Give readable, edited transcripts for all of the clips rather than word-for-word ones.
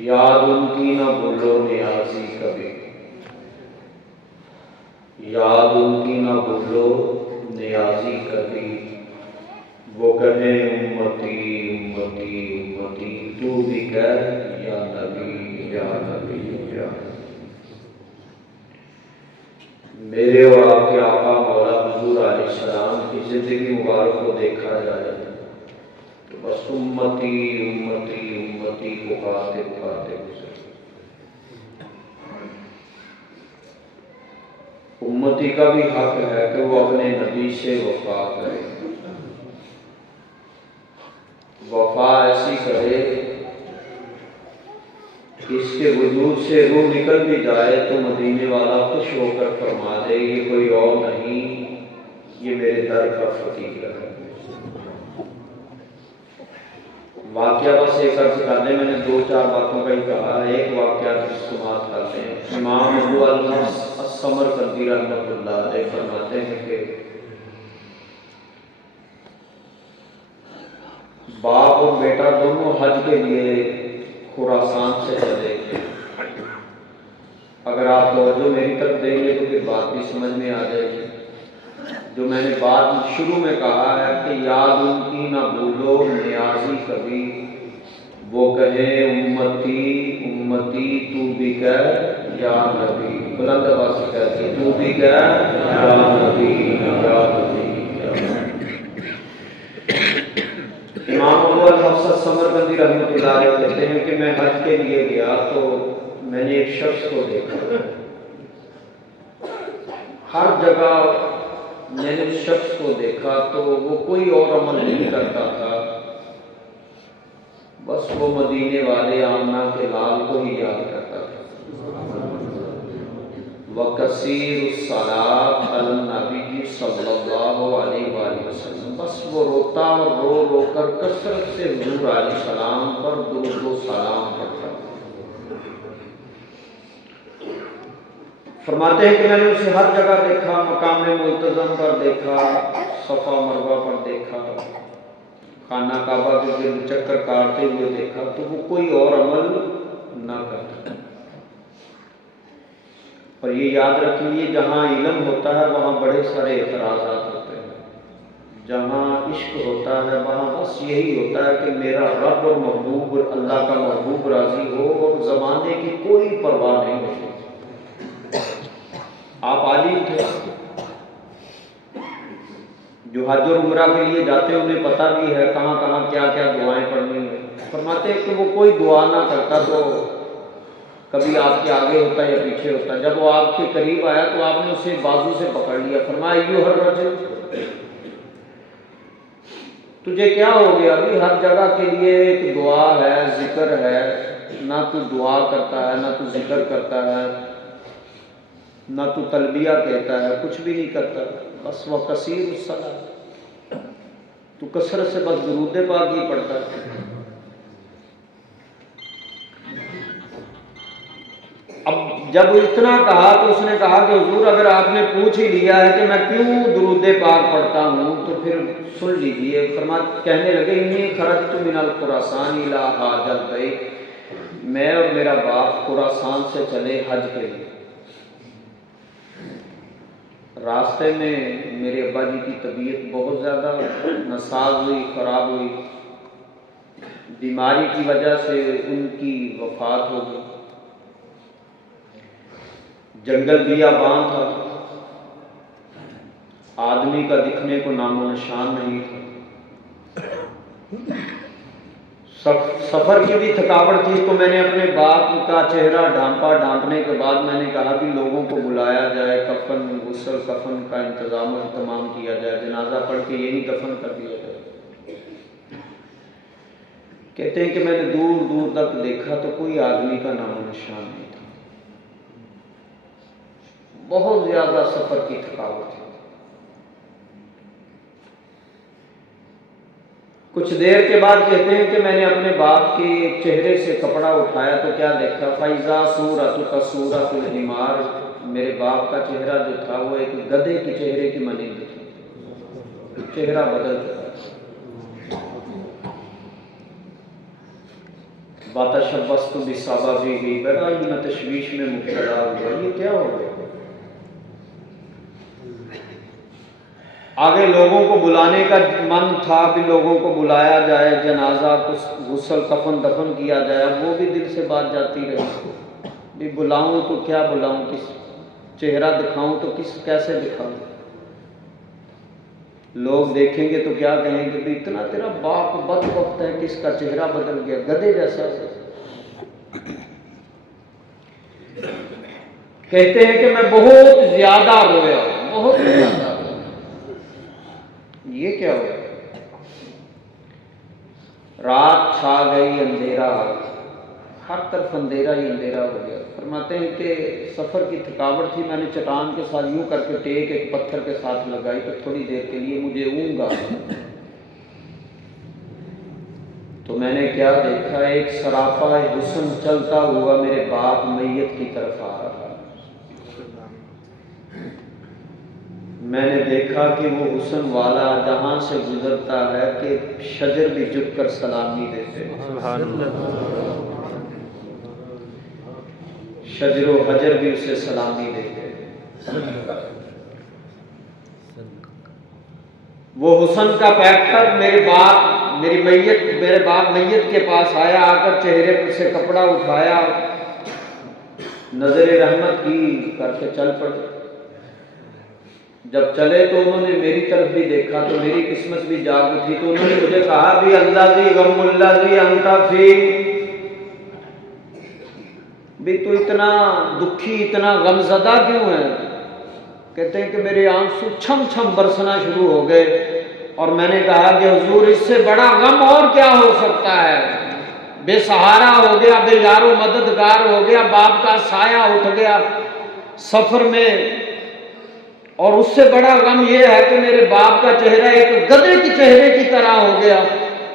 یاد ان کی نہ بھولو نیازی کبھی، یاد ان کی نہ بھولو نیازی کبھی، وہ کہیں امتی امتی امتی، تو بھی کہہ یا نبی یا نبی یا نبی۔ میرے اور آپ کے آقا مولا حضور علیہ السلام کی زندگی مبارک کو دیکھا جائے تو بس امتی امتی امتی پکارتے پکارتے گزرے۔ امتی کا بھی حق ہے کہ وہ اپنے نبی سے وفا کرے، وفا ایسی کرے کہ اس کے وجود سے روح نکل بھی جائے تو مدینے والا خوش ہو کر فرما دے یہ کوئی اور نہیں، یہ میرے در کا فقیر ہے۔ واقعہ بس ایک عرض کر دیں، میں نے دو چار باتوں کا ہی کہا ہے، ایک واقعہ سماعت کرتے ہیں۔ امام ابو الحفص السمرقندی رحمۃ اللہ علیہ فرماتے ہیں کہ باپ اور بیٹا دونوں حج کے لیے خراسان سے چلے تھے۔ اگر آپ توجہ میری طرف دیں گے تو پھر بات بھی سمجھ میں آ جائے گی۔ جو میں نے بات شروع میں کہا ہے کہ یاد ان کی نہ بھولو نیازی کبھی، وہ کہے امتی امتی تو بھی کہہ یا نبی، بلند آواز سے کہتی ہے تو بھی کہہ یا نبی یا نبی یا نبی۔ امام ابو الحفص السمرقندی رحمۃ اللہ علیہ کہتے ہیں کہ میں حج کے لیے گیا تو میں نے ایک شخص کو دیکھا، ہر جگہ میں نے اس شخص کو دیکھا تو وہ کوئی اور عمل نہیں کرتا تھا، بس وہ مدینے والے آمنہ کے لال کو ہی یاد کرتا تھا۔ وَكَثِيرُ الصَّلَاةِ عَلَى النَّبِيِّ صلی اللہ علیہ وآلہ وسلم، بس وہ روتا اور رو رو کر کثرت سے حضور علیہ السلام پر درود و سلام پڑھتا۔ فرماتے ہیں کہ میں نے اسے ہر جگہ دیکھا، مقام ملتزم پر دیکھا، صفا مروہ پر دیکھا، خانہ کعبہ کے گرد چکر کاٹتے ہوئے دیکھا، تو وہ کوئی اور عمل نہ کرتا۔ اور یہ یاد رکھیے جہاں علم ہوتا ہے وہاں بڑے سارے اعتراضات ہوتے ہیں، جہاں عشق ہوتا ہے وہاں بس یہی ہوتا ہے کہ میرا رب اور محبوب اللہ کا محبوب راضی ہو اور زمانے کی کوئی پرواہ نہیں ہوتی۔ آپ عالم تھے، جو حج اور عمرہ کے لیے جاتے ہیں انہیں پتہ بھی ہے کہاں کہاں کیا کیا دعائیں پڑھنی ہیں۔ فرماتے ہیں کہ وہ کوئی دعا نہ کرتا تو کبھی آپ کے آگے ہوتا یا پیچھے ہوتا، جب وہ آپ کے قریب آیا تو آپ نے اسے بازو سے پکڑ لیا، فرمایا ایھا الرجل، تجھے کیا ہو گیا؟ ابھی ہر جگہ کے لیے ایک دعا ہے، ذکر ہے، نہ تو دعا کرتا ہے، نہ تو ذکر کرتا ہے، نہ تو تلبیہ کہتا ہے، کچھ بھی نہیں کرتا، بس وہ کثیر الصلاۃ، تو کثرت سے بس درود پاک ہی پڑھتا ہے۔ اب جب اتنا کہا تو اس نے کہا کہ حضور اگر آپ نے پوچھ ہی لیا ہے کہ میں کیوں درود پاک پڑھتا ہوں تو پھر سن لیجیے۔ کہنے لگے انی خرجت من الخراسان الی ھذا البیت، میں اور میرا باپ خراسان سے چلے حج کے لیے۔ راستے میں میرے ابا جی کی طبیعت بہت زیادہ ناساز ہوئی، خراب ہوئی، بیماری کی وجہ سے ان کی وفات ہو گئی۔ جنگل بیابان تھا، آدمی کا دکھنے کو نام و نشان نہیں تھا، سفر کی بھی تھکاوٹ تھی، تو میں نے اپنے باپ کا چہرہ ڈھانپا، ڈھانپنے کے بعد میں نے کہا کہ لوگوں کو بلایا جائے، کفن غسل کفن کا انتظام و اہتمام کیا جائے، جنازہ پڑھ کے یہی دفن کر دیا جائے۔ کہتے ہیں کہ میں نے دور دور تک دیکھا تو کوئی آدمی کا نام و نشان نہیں تھا، بہت زیادہ سفر کی تھکاوٹ تھی۔ کچھ دیر کے بعد کہتے ہیں کہ میں نے اپنے باپ کے چہرے سے کپڑا اٹھایا تو کیا دیکھا، فَإِذَا صُورَتُكَ صُورَةُ الْحِمَارِ، میرے باپ کا چہرہ جو تھا وہ ایک گدھے کے چہرے کی مانند تھا، چہرہ بدل چکا۔ बातशब्बस्तु बिस्साबाबिही, बड़ा ही मैं तशवीश में मुब्तला हुआ, ये क्या हो गया। आगे लोगों को बुलाने का मन था कि लोगों को बुलाया जाए, जनाजा को गुस्ल कफन दफन किया जाए, वो भी दिल से बात जाती रही भी बुलाऊं तो क्या बुलाऊं, किस चेहरा दिखाऊं तो कैसे दिखाऊं। लोग देखेंगे तो क्या कहेंगे कि इतना तेरा बाप बदबख्त है, किसका चेहरा बदल गया, गधे जैसा। कहते हैं कि मैं बहुत ज्यादा रोया, बहुत ज्यादा। ये क्या हो, रात छा गई, अंधेरा, हर तरफ अंधेरा ही अंधेरा हो गया। फरमाते हैं कि सफ़र की थकावट थी, मैंने चट्टान के साथ यूं करके टेक एक पत्थर के साथ लगाई तो थोड़ी देर के लिए मुझे ऊँग आ गई। तो मैंने क्या देखा, एक सरापा हुस्न चलता हुआ मेरे बाप मैयत की तरफ आ रहा। मैंने देखा कि वो हुस्न वाला जहाँ से गुजरता है कि शजर भी झुक कर सलामी देते हैं, शजर व हजर भी उसे सलामी देते हैं। वो हुस्न का पैकर मेरे बाप मैयत के पास आया, आकर चेहरे पर से कपड़ा उठाया, नजर रहमत की करके चल पड़े। जब चले तो उन्होंने मेरी तरफ भी देखा तो मेरी किस्मत भी जाग उठी। तो उन्होंने मुझे कहा भी अल्लाह जी गमुल्ला जी अंता फी, भी तू इतना दुखी, इतना गमज़दा क्यों है। कहते हैं कि मेरे आंसू छम छम बरसना शुरू हो गए और मैंने कहा कि हुजूर इससे बड़ा गम और क्या हो सकता है, बेसहारा हो गया, बेयारो मददगार हो गया, बाप का साया उठ गया सफर में, और उससे बड़ा गम ये है कि मेरे बाप का चेहरा एक गधे के चेहरे की तरह हो गया।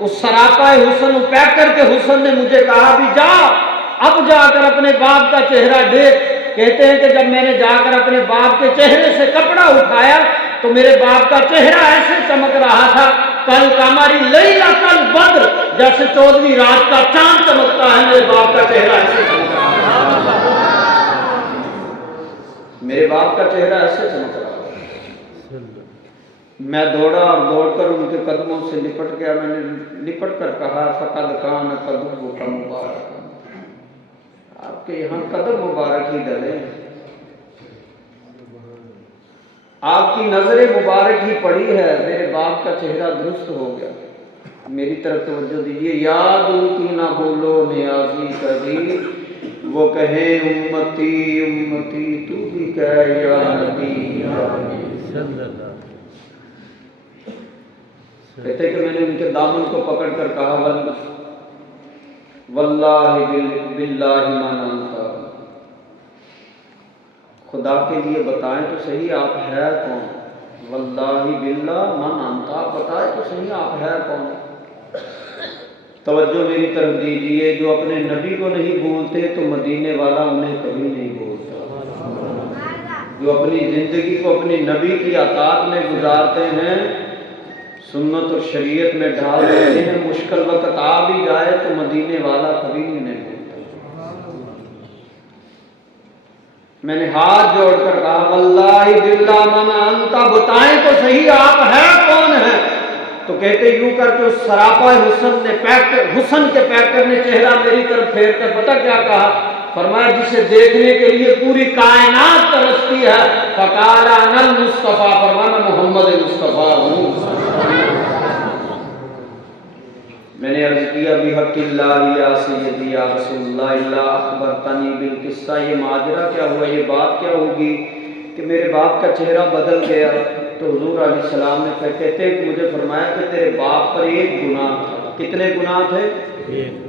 उस सरापा हुस्न पैकर के हुस्न ने मुझे कहा भी जा, अब जाकर अपने बाप का चेहरा देख। कहते हैं कि जब मैंने जाकर अपने बाप के चेहरे से कपड़ा उठाया तो मेरे बाप का चेहरा ऐसे चमक रहा था, कल कमरी लैला कल बद्र, जैसे 14वीं रात का चांद चमकता है, मेरे बाप का चेहरा ऐसे चमक रहा था। मेरे बाप का चेहरा ऐसे चमक रहा। मैं दौड़ा और दौड़कर उनके कदमों से लिपट गया। मैंने लिपट कर कहा फकद खान कदम का मुबारक, आपके यहाँ कदम मुबारक ही डले, आपकी नजरें मुबारक ही पड़ी है। मेरे बाप का चेहरा दुरुस्त हो गया। मेरी तरफ तवज्जो दीजिए, याद उनकी ना बोलो नियाजी कभी, वो कहे उम्मती उम्मती, तू भी कह या नबी या नबी। कहते कि मैंने उनके दामन को पकड़कर कहा वल्लाहि बिल्लाहि मा अंता, खुदा के लिए बताएं तो सही आप है कौन। वल्लाहि बिल्लाह मा अंता, आप बताएं तो सही आप है कौन। तवज्जो मेरी तरफ दीजिए, जो अपने नबी को नहीं भूलते तो मदीने वाला उन्हें कभी नहीं भूलता। जो अपनी जिंदगी को अपनी नबी की अतात में गुजारते हैं, सुन्नत और शरीयत में ढाल देते हैं, मुश्किल वक्त आ भी जाए तो मदीने वाला कभी नहीं भूलता। मैंने हाथ जोड़कर कहा वल्लाहि बिल्लाह मना अंता, बताएं तो सही आप है कौन है। तो कहते यूं करके उस सरापा हुस्न के पैकर ने चेहरा मेरी तरफ फेर कर पता क्या कहा, फरमाया जिसे देखने के लिए पूरी कायनात तरसती है, फकाला नल मुस्तफा, फरमाया मोहम्मद मुस्तफा हूँ। मैंने अर्ज किया बिहक़िल्लाह या सय्यदी या रसूलल्लाह इल्ला अख़बरतनी बिल किस्सा, ये माजरा क्या हुआ, ये बात क्या होगी कि मेरे बाप का चेहरा बदल गया। तो हुजूर अलैहिस्सलाम ने फिर कहते हैं कि मुझे फरमाया कि तेरे बाप पर एक गुनाह था। कितने गुनाह थे?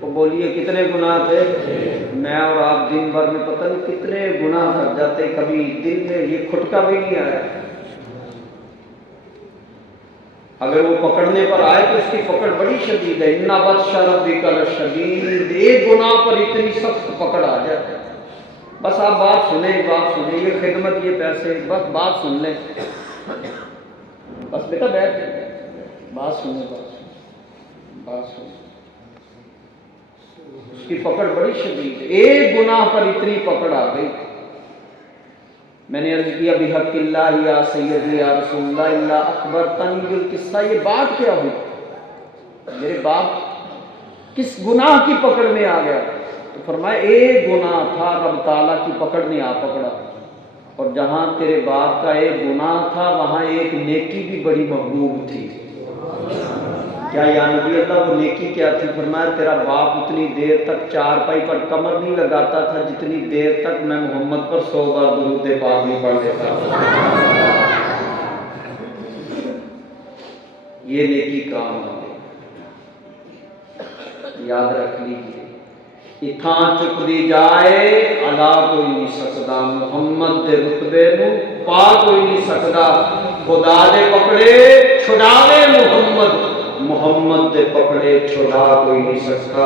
तो बोलिए कितने गुनाह थे? मैं और आप दिन भर में पता नहीं कितने गुनाह कर जाते, कभी दिल में ये खुटका भी नहीं आया। अगर वो पकड़ने पर आए तो इसकी पकड़ बड़ी शदीद है। इन्ना बत्शा रब्बिका लशदीद, एक गुनाह पर इतनी सख्त पकड़ आ जाए। बस आप बात सुने, ये खिदमत, ये पैसे, बस बात सुन लें, बस बेटा बैठ बात सुने, बात सुने। उसकी पकड़ बड़ी शदीद है। एक गुनाह पर इतनी पकड़ आ गई। मैंने अर्ज किया बिहक़िल्लाह या सैयदी या रसूलल्लाह इल्ला अकबर तनीजुल किस्सा, ये बात क्या हुई? मेरे बाप किस गुनाह की पकड़ में आ गया? तो फरमाया एक गुनाह था, रब ताला की पकड़ ने आ पकड़ा, और जहां तेरे बाप का एक गुनाह था वहां एक नेकी भी बड़ी महबूब थी। क्या या नबी अल्लाह, वो नेकी क्या थी? फरमाया तेरा बाप उतनी देर तक चारपाई पर कमर नहीं लगाता था जितनी देर तक मैं मोहम्मद पर 100 बार दुरूद पाक नहीं पढ़ लेता था। ये नेकी काम है, याद रख लीजिए। इथां चुक दी जाए अला कोई नहीं सकदा, मुहम्मद दे रुतबे नूं पा कोई नहीं सकदा। खुदा दे पकड़े छुड़ावे मुहम्मद, मुहम्मद दे पकड़े छुड़ा कोई नहीं सकता।